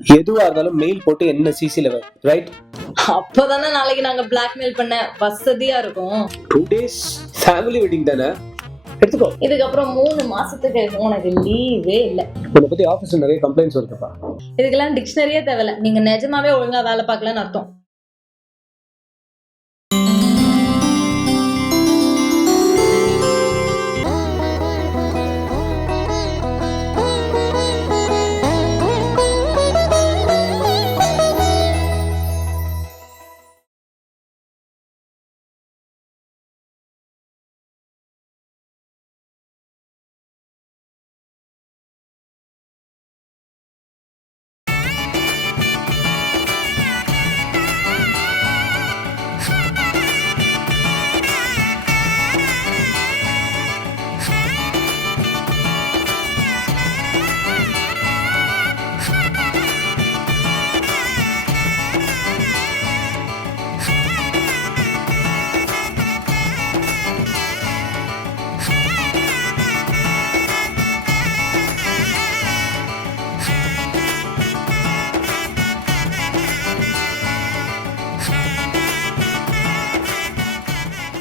எதுவா இருந்தாலும் மெயில் போட்டு என்ன சிசில ரைட். அப்பதானே நாளைக்கு நாங்க பிளாக்மெயில் பண்ண வசதியா இருக்கும். 2 days ஃபேமிலி வெட்டிங் தானே, எடுத்துக்கோ. இதுக்கப்புறம் 3 மாசத்துக்கு உனக்கு லீவே இல்ல. உன்னை பத்தி ஆபீஸ்ல நிறைய கம்ப்ளைண்ட்ஸ் வருதுப்பா. இதுக்கெல்லாம் டிக்ஷனரியே தேவையில்ல. நீங்க நிஜமாவே ஒழுங்கா வேலை பார்க்கலன்னு அர்த்தம்.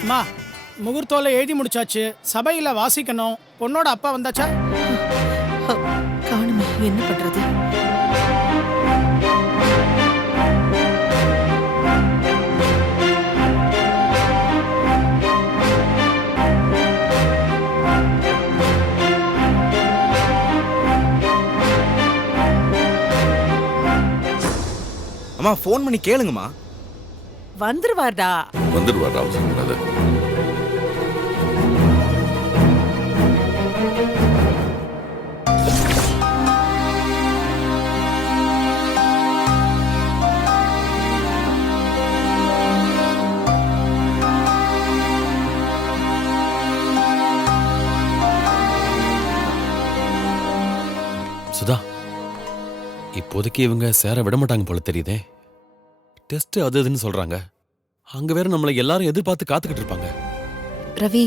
அம்மா, முகூர்த்தோல எழுதி முடிச்சாச்சு, சபையில வாசிக்கணும். பொண்ணோட அப்பா வந்தாச்சா? காணுமே, என்ன பண்றது? அம்மா ஃபோன் பண்ணி கேளுங்கம்மா. வந்துருவார்டா. அவசரம் கூடாது. சுதா, இப்போதைக்கு இவங்க சேர விட மாட்டாங்க போல தெரியுதே. டெஸ்ட் அது இதுன்னு சொல்றாங்க. அங்க வேற நம்மளை எல்லாரும் எதிர்பார்த்து காத்துக்கிட்டு இருப்பாங்க. ரவி,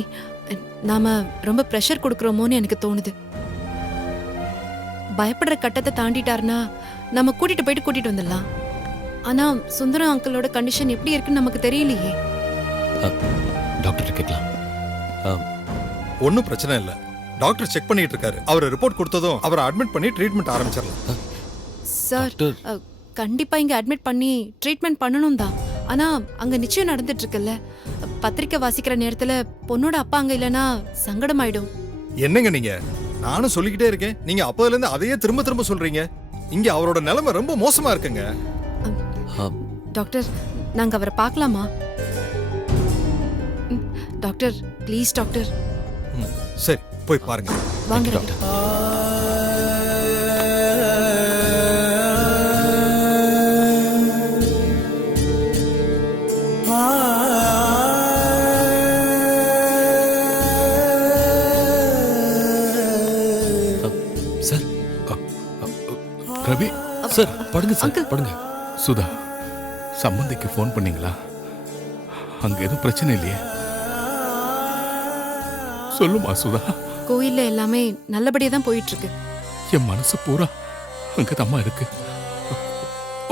நாம ரொம்ப ப்ரெஷர் கொடுக்கறோமோன்னு எனக்கு தோணுது. பயப்படுற கட்டத்தை தாண்டிட்டாருன்னா நம்ம கூட்டிட்டு வந்துடலாம். ஆனா சுந்தரம் அங்கிளோட கண்டிஷன் எப்படி இருக்குன்னு நமக்கு தெரியலையே. டாக்டர் கேட்கலாம். ஒன்றும் பிரச்சனை இல்லை. டாக்டர் செக் பண்ணிட்டு இருக்காரு. அவர் ரிப்போர்ட் கொடுத்ததும் அவரை அட்மிட் பண்ணி ட்ரீட்மெண்ட் ஆரம்பிச்சிடலாம். சார், கண்டிப்பா இங்க அட்மிட் பண்ணி ட்ரீட்மெண்ட் பண்ணணும் தான். ஆனா அங்க நிச்சயம் நடந்துட்டு இருக்குல்ல. பத்திரிக்கை வாசிக்கிற நேரத்துல பொண்ணோட அப்பா அங்க இல்லனா சங்கடமாயிடும். என்னங்க நீங்க? நானும் சொல்லிக்கிட்டே இருக்கேன். நீங்க அப்பதுல இருந்து அதையே திரும்ப திரும்ப சொல்றீங்க. இங்க அவரோட நிலைமை ரொம்ப மோசமா இருக்குங்க. டாக்டர், நாங்க அவரை பார்க்கலாமா? Doctor, please doctor. சரி, போய் பாருங்க. வாங்க டாக்டர். சார், ரவி சார் படுங்க சார், படுங்க. சுதா, சம்பந்திக்கு ஃபோன் பண்ணீங்களா? அங்க எதுவும் பிரச்சனை இல்லையே? சொல்லுமா சுதா. கோயில்ல எல்லாமே நல்லபடியா தான் போயிட்டு இருக்கு. என் மனசு பூரா அங்கதம்மா இருக்கு.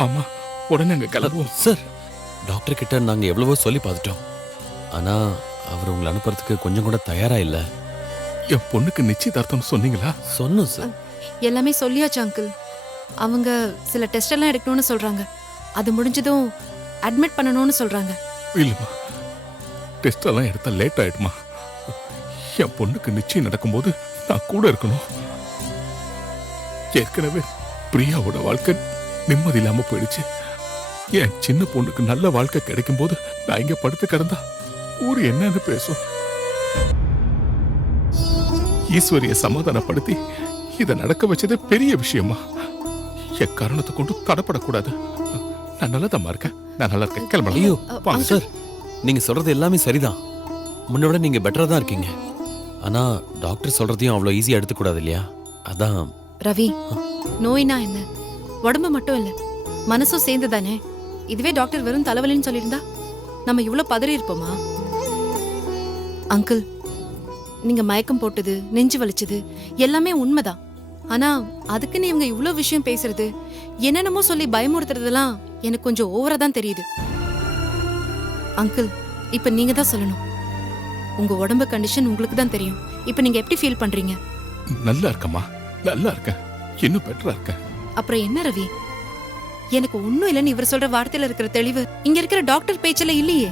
ஆமா, உடனே அங்க கிளம்புவோம். சார், டாக்டர் கிட்ட நாங்க எவ்வளவோ சொல்லி பார்த்துட்டோம். ஆனா அவர் உங்களை அனுப்புறதுக்கு கொஞ்சம் கூட தயாரா இல்ல. என் பொண்ணுக்கு நிச்சயதார்த்தம் சொன்னீங்களா? சொன்னோம் சார். எல்லாமே சொல்லியாச்சு அங்கிள். அவங்க சில டெஸ்ட் எல்லாம் எடுக்கணும்னு சொல்றாங்க. அது முடிஞ்சதும் அட்மிட் பண்ணணும்னு சொல்றாங்க. இல்லம்மா, டெஸ்ட் எல்லாம் எடுத்தா லேட் ஆயிடுமா. என் பொண்ணுக்கு நிச்சயம் நடக்கும்போது நான் கூட இருக்கணும். ஏற்கனவே பிரியாவோட வாழ்க்கை நிம்மதி இல்லாம போயிடுச்சு. என் சின்ன பொண்ணுக்கு நல்ல வாழ்க்கை கிடைக்கும் போது நான் இங்க படுத்து கிடந்தா ஊரு என்னன்னு பேசும். ஈஸ்வரிய சமாதானப்படுத்தி இதை நடக்க வச்சது பெரிய விஷயமா. எக்காரணத்தை கொண்டு தடப்படக்கூடாது. நான் நல்லதாம்மா இருக்கேன். நான் நல்லா இருக்கேன். கிளம்பலாம். ஐயோ சார், நீங்க சொல்றது எல்லாமே சரிதான். முன்ன விட நீங்க பெட்டரா தான் இருக்கீங்க. ஆனா டாக்டர் சொல்றதையும் அவ்வளவு ஈஸியா எடுத்துக்கூடாது இல்லையா? அதான். ரவி, நோய்னா என்ன? உடம்பு மட்டும் இல்ல, மனசும் சேர்ந்து தானே. இதுவே டாக்டர் வெறும் தலைவலின்னு சொல்லியிருந்தா நம்ம இவ்வளவு பதறி இருப்போமா? அங்கிள், நீங்க மயக்கம் போட்டது, நெஞ்சு வலிச்சது எல்லாமே உண்மைதான். ஆனா அதுக்குன்னு இவங்க இவ்ளோ விஷயம் பேசுறது, என்னென்னமோ சொல்லி பயமுறுத்துறதெல்லாம் எனக்கு கொஞ்சம் ஓவரா தான் தெரியுது. அங்கிள், இப்ப நீங்க தான் சொல்லணும். உங்க உடம்பு கண்டிஷன் உங்களுக்கு தான் தெரியும். இப்ப நீங்க எப்படி ஃபீல் பண்றீங்க? நல்லா இருக்கம்மா, நல்லா இருக்கேன், இன்னும் பெட்டரா இருக்கேன். அப்புறம் என்ன ரவி, எனக்கு ஒண்ணும் இல்லைன்னு இவர் சொல்ற வார்த்தையில இருக்கிற தெளிவு இங்க இருக்கிற டாக்டர் பேச்சுல இல்லையே.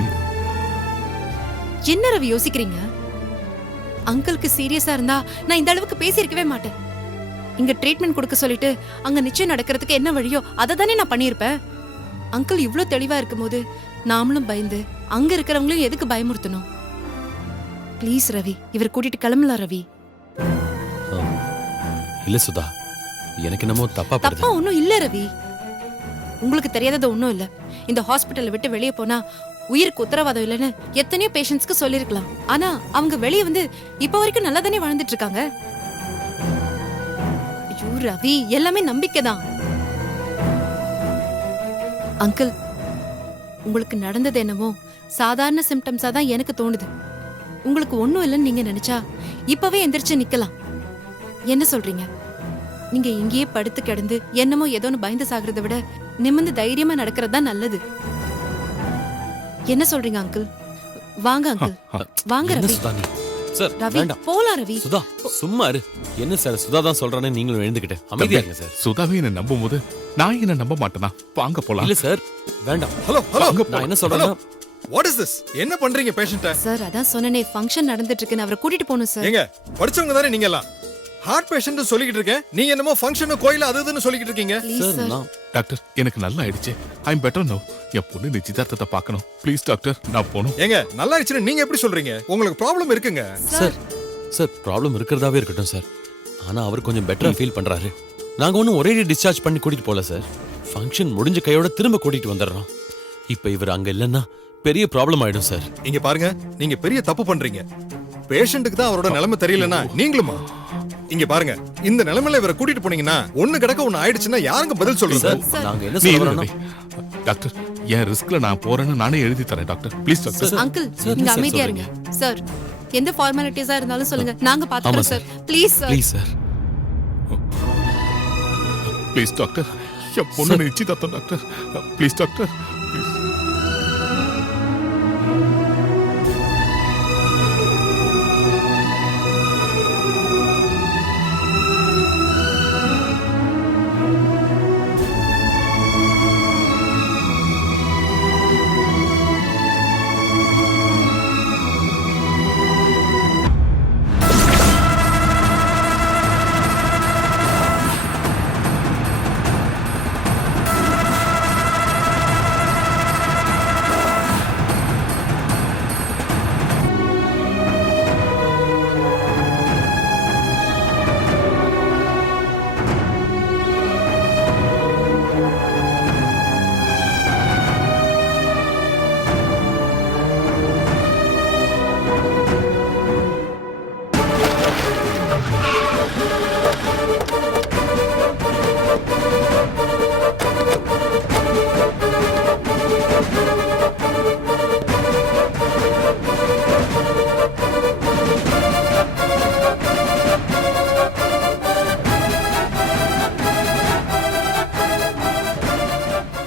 ம். என்ன ரவி யோசிக்கிறீங்க? அங்கிளுக்கு சீரியஸா இருந்தா நான் இந்த அளவுக்கு பேசியிருக்கவே மாட்டேன். இங்க ட்ரீட்மெண்ட் கொடுக்க சொல்லிட்டு அங்க நிச்சயம் நடக்கிறதுக்கு என்ன வழியோ அதை தானே நான் பண்ணியிருப்பேன். அங்கிள் இவ்ளோ தெளிவா இருக்கும்போது நாமளும் பயந்து அங்க இருக்கிறவங்களையும் எதுக்கு பயமுறுத்தணும்? ப்ளீஸ் ரவி, இவர் கூட்டிட்டு கிளம்பலாம் ரவி. இல்ல சுதா, எனக்கு என்னமோ தப்பா தப்பா படுது. ஒண்ணும் இல்ல ரவி. உங்களுக்கு தெரியாதது ஒண்ணும் இல்ல. இந்த ஹாஸ்பிட்டலை விட்டு வெளியே போனா உயிருக்கு உத்தரவாதம் இல்லைன்னு எத்தனையோ பேஷண்ட்ஸ்க்கு சொல்லிருக்கலாம். ஆனா அவங்க வெளியே வந்து இப்ப வரைக்கும் நல்லா தானே வாழ்ந்துட்டு இருக்காங்க. ஐயோ ரவி, எல்லாமே நம்பிக்கைதான். அங்கிள், உங்களுக்கு நடந்தது என்னமோ சாதாரண சிம்டம்ஸா தான் எனக்கு தோணுது. உங்களுக்கு ஒண்ணும் இல்லைன்னு நீங்க நினைச்சா இப்பவே எந்திரிச்சு நிக்கலாம். என்ன சொல்றீங்க? நீங்க இங்கேயே படுத்து கிடந்து என்னமோ ஏதோன்னு பயந்து சாகிறத விட நிமிர்ந்து தைரியமா நடக்கிறது தான் நல்லது. என்ன சொல்றீங்க அங்கிள்? வாங்க அங்கிள், வாங்க என்ன ரவி. சுதா நீ? சார் ரவி வேண்டாம். போலாம் ரவி. சுதா சும்மா இரு. என்ன சார், சுதா தான் சொல்றானே நீங்களும் எழுந்துக்கிட்டு அமைதியா இருங்க சார். சுதாவே என்ன நம்பும் போது நான் என்ன நம்ப மாட்டேனா? வாங்க போலாம். இல்ல சார் வேண்டாம். ஹலோ ஹலோ, நான் என்ன சொல்றேன்னா, வாட் இஸ் திஸ்? என்ன பண்றீங்க பேஷண்ட்ட? சார் அதான் சொன்னனே, ஃபங்க்ஷன் நடந்துட்டு இருக்குன்னு அவரை கூட்டிட்டு போகணும் சார். ஏங்க, படிச்சவங்க தானே நீங்க எல்லாம். ஹார்ட் பேஷண்ட் சொல்லிக்கிட்டு இருக்கேன், நீங்க என்னமோ ஃபங்க்ஷன் கோயில் அது இதுன்னு சொல்லிக்கிட்டு இருக்கீங்க. Please sir sir. நான் டாக்டர், எனக்கு நல்லா ஆயிடுச்சு. I am better no. என் பொண்ணு நிச்சயதார்த்தத்தை பார்க்கணும். ப்ளீஸ் டாக்டர், நான் போகணும். ஏங்க, நல்லா ஆயிடுச்சுன்னு நீங்க எப்படி சொல்றீங்க? உங்களுக்கு ப்ராப்ளம் இருக்குங்க. சார் சார் ப்ராப்ளம் இருக்கிறதாவே இருக்கட்டும் சார். ஆனா அவர் கொஞ்சம் பெட்டரா ஃபீல் பண்றாரு. நாங்க ஒன்றும் ஒரே டிஸ்சார்ஜ் பண்ணி கூட்டிட்டு போல சார். ஃபங்க்ஷன் முடிஞ்ச கையோட திரும்ப கூட்டிட்டு வந்துடுறோம். இப்ப இவர் அங்க இல்லைன்னா பெரிய ப்ராப்ளம் ஆயிடும் சார். இங்க பாருங்க, நீங்க பெரிய தப்பு பண்றீங்க. பேஷண்ட்டுக்கு தான் அவரோட நிலைமை தெரியலன்னா நீங்களுமா? இங்க பாருங்க, இந்த நிலைமையில இவரை கூட்டிட்டு போனீங்கன்னா ஒண்ணு கிடக்க ஒண்ணு ஆயிடுச்சுன்னா யாருங்க பதில் சொல்றது? சார் நாங்க என்ன நீ சொல்ல இரு வரோம்னா, ரவி. டாக்டர், என் ரிஸ்க்ல நான் போறேன்னு நானே எழுதி தரேன் doctor. Please doctor. Uncle, sir, நீங்க சார் அமைதியா இருங்க சார். எந்த ஃபார்மாலிட்டிஸா இருந்தாலும் சொல்லுங்க, நாங்க பாத்துக்கிறோம் sir. Please sir. Please sir. Please doctor, என் பொண்ணு நிச்சயதார்த்தம் doctor. Please doctor, please.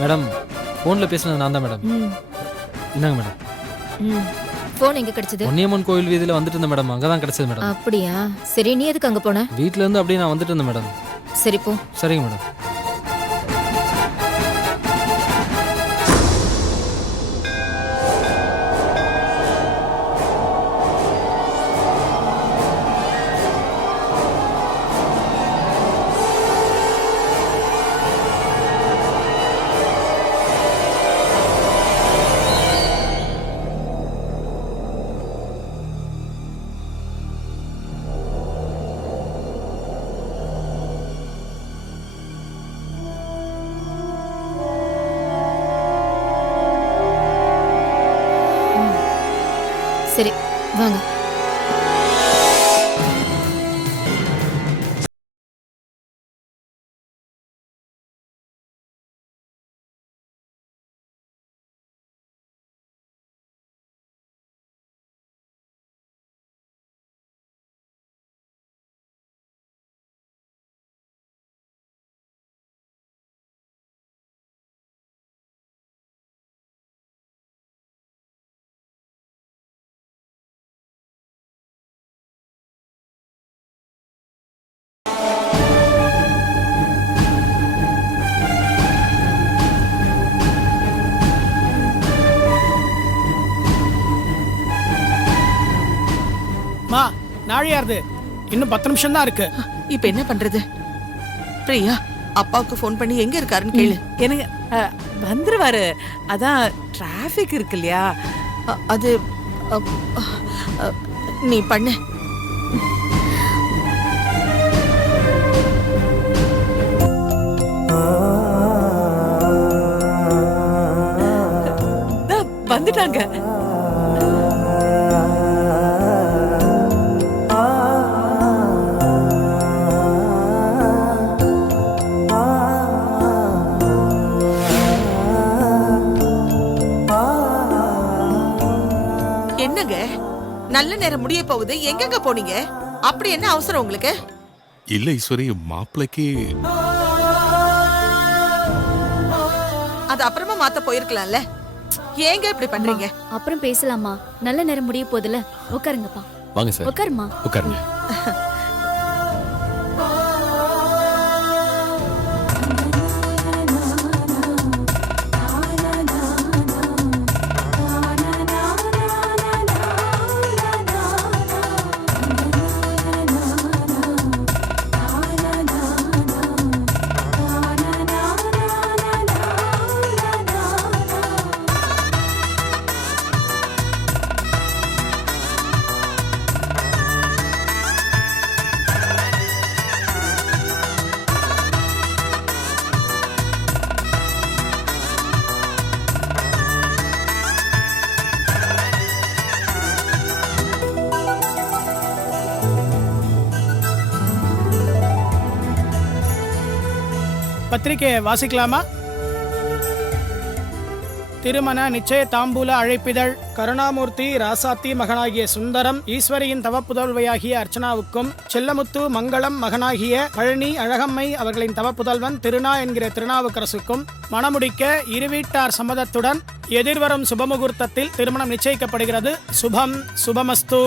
Madam, ஃபோனில் பேசினது நான் தான் மேடம். இந்தாங்க மேடம். ஃபோன் எங்க கிடைச்சது? பொன்னியம்மன் கோயில் வீதியில் வந்துட்டு இருந்தேன் மேடம், அங்கே தான் கிடைச்சது மேடம். அப்படியா? சரி, நீ எதுக்கு அங்க போன? வீட்டில இருந்து அப்படியே நான் வந்துட்டு இருந்தேன் மேடம். சரி போ. சரிங்க மேடம். சரி, வாங்க. நாழியாருது. இன்னும் 10 நிமிஷம் தான் இருக்கு. இப்ப என்ன பண்றது? பிரியா, அப்பாவுக்கு ஃபோன் பண்ணி எங்க இருக்காருன்னு கேளு. எனக்கு வந்துருவாரு. அதான் டிராஃபிக் இருக்கு இல்லையா? அது நீ பண்ணு. வந்துட்டாங்க. என்னங்க நல்ல நேரம் முடிய போகுது, எங்கங்க போனீங்க? அப்படி என்ன அவசரம் உங்களுக்கு? இல்ல ஈஸ்வரி, மாப்பிளைக்கு அது அப்புறமா மாத்த போயிருக்கலாம்ல. ஏங்க இப்படி பண்றீங்க? அப்புறம் பேசலாமா? நல்ல நேரம் முடிய போதில்ல. உட்காருங்கப்பா. வாங்க சார். உட்காருமா. உட்காருங்க. பத்திரிகையை வாசிக்கலாமா? திருமண நிச்சய தாம்பூல அழைப்பிதழ். கருணாமூர்த்தி ராசாத்தி மகனாகிய சுந்தரம், ஈஸ்வரியின் தவப்புதல்வையாகிய அர்ச்சனாவுக்கும், செல்லமுத்து மங்களம் மகனாகிய பழனி அழகம்மை அவர்களின் தவப்புதல்வன் திருநா என்கிற திருநாவுக்கரசுக்கும் மணமுடிக்க இருவீட்டார் சம்மதத்துடன் எதிர்வரும் சுபமுகூர்த்தத்தில் திருமணம் நிச்சயிக்கப்படுகிறது. சுபம் சுபமஸ்து.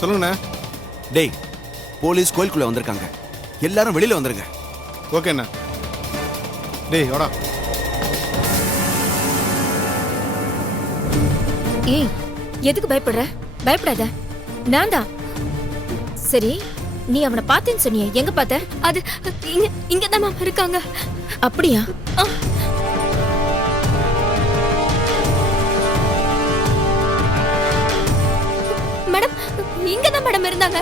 சொல்லுங்கண்ணே. டேய், போலீஸ் கோயிலுக்குள்ள வந்திருக்காங்க, எல்லாரும் வெளியில வந்துருங்க. ஓகேண்ணா. டேய் வாடா. ஏய், எதுக்கு பயப்படுற? பயப்படாத, நான் தான். சரி, நீ அவனை பார்த்தேன்னு சொன்னியே, எங்க பார்த்த? அது இங்க தான் மாமா இருக்காங்க. அப்படியா? மேடம், இங்க தான் மேடம் இருந்தாங்க.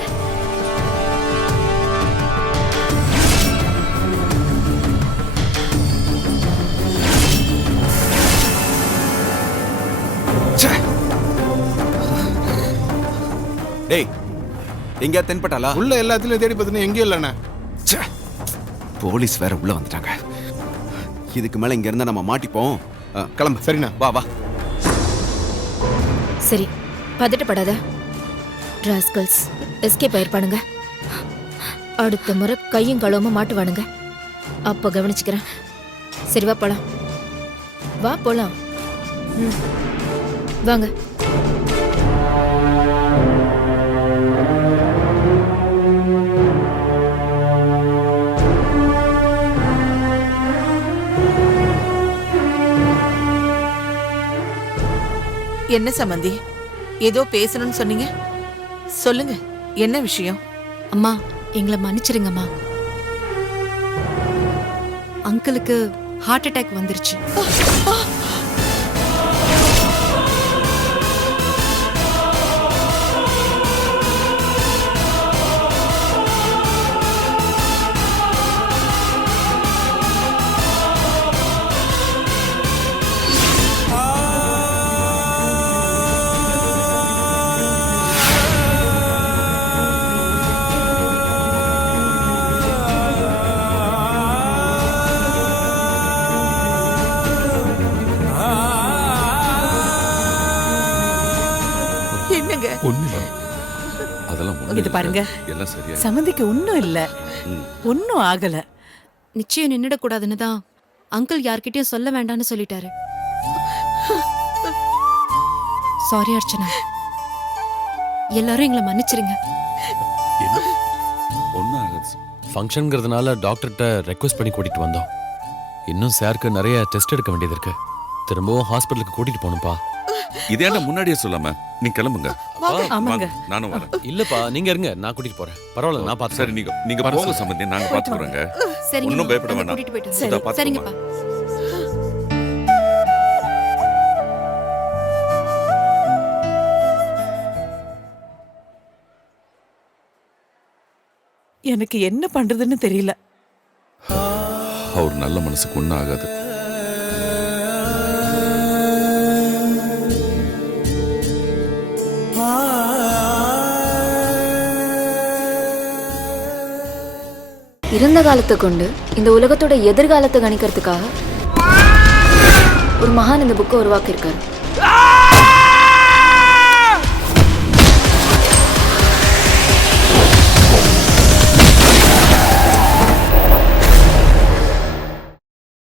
டேய், எங்க தென்பட்டாளா? உள்ள எல்லாத்துலயும் தேடி பார்த்தீங்கன்னா எங்கேயும் இல்லைண்ணே. போலீஸ் வேற உள்ள வந்துட்டாங்க. இதுக்கு மேல இங்க இருந்தா நம்ம மாட்டிப்போம். கிளம்பு. சரிண்ணா, வா வா. சரி, பதட்டப்படாத. Rascals escape ஆயிருப்பானுங்க. அடுத்த முறை கையும் களவுமா மாட்டுவானுங்க. அப்போ கவனிச்சுக்கிறேன். சரி, வா போலாம். வா போலாம். வாங்க. என்ன சம்பந்தி, ஏதோ பேசணும்னு சொன்னீங்க, சொல்லுங்க, என்ன விஷயம்? அம்மா, எங்களை மன்னிச்சிருங்கம்மா. அங்கிளுக்கு ஹார்ட் அட்டாக் வந்துருச்சு. என்னங்க? அதெல்லாம் இது பாருங்க, எல்லாம் சரியா. சம்மந்திக்கு ஒன்றும் இல்ல, ஒன்றும் ஆகல. நிச்சயம் நின்னுடக்கூடாதுன்னு தான் அங்கிள் யார்கிட்டயும் சொல்ல வேண்டாம்னு சொல்லிட்டாரு. சாரி அர்ச்சனா, எல்லாரும் எங்களை மன்னிச்சிருங்க. ஒன்னும் ஆகாது. ஃபங்க்ஷன்ங்கிறதுனால டாக்டர்கிட்ட ரெக்வஸ்ட் பண்ணி கூட்டிட்டு வந்தோம். இன்னும் சாருக்கு நிறைய டெஸ்ட் எடுக்க வேண்டியது இருக்கு. திரும்பவும் ஹாஸ்பிட்டலுக்கு கூட்டிட்டு போகணும்ப்பா. இதே முன்னாடியே சொல்லாம நீ கிளம்புங்க. ஆமாங்க. நானும் வரேன். இல்லப்பா, நீங்க இருங்க, நான் கூட்டிட்டு போறேன். பரவாயில்ல, நான் பார்த்து. சரி, நீங்க போங்க சம்பந்தி, நாங்க பாத்துக்கிறோங்க. சரிங்க, ஒன்னும் பயப்பட வந்து வேண்டாம். கூட்டிட்டு போயிட்டு இதோ வாங்க. பாத்துக்கோமா. சரிங்கப்பா. எனக்கு என்ன பண்றதுன்னு தெரியல. அவர் நல்ல மனசுக்கு ஒன்னும் ஆகாது. இறந்த காலத்தை கொண்டு இந்த உலகத்தோட எதிர்காலத்தை கணிக்கிறதுக்காக ஒரு மகான் இந்த புக்கை உருவாக்கியிருக்காரு.